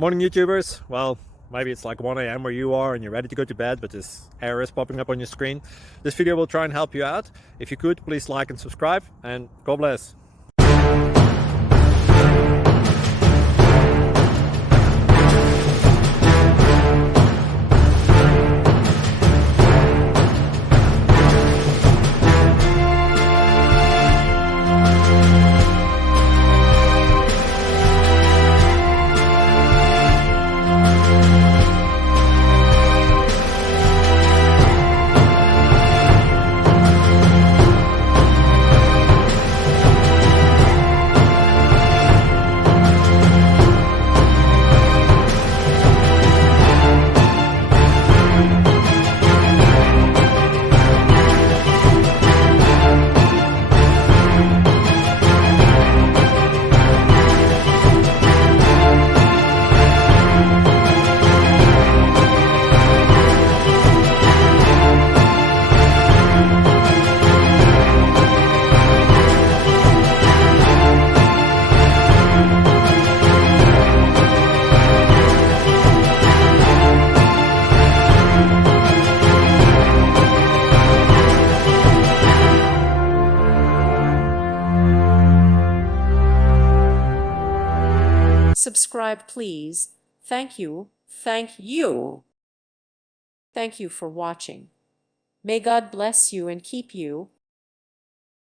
Morning YouTubers. Well, maybe it's like 1 a.m. where you are and you're ready to go to bed, but this error is popping up on your screen. This video will try and help you out. If you could, please like and subscribe, and God bless. Subscribe, please. Thank you. Thank you. Thank you for watching. May God bless you and keep you.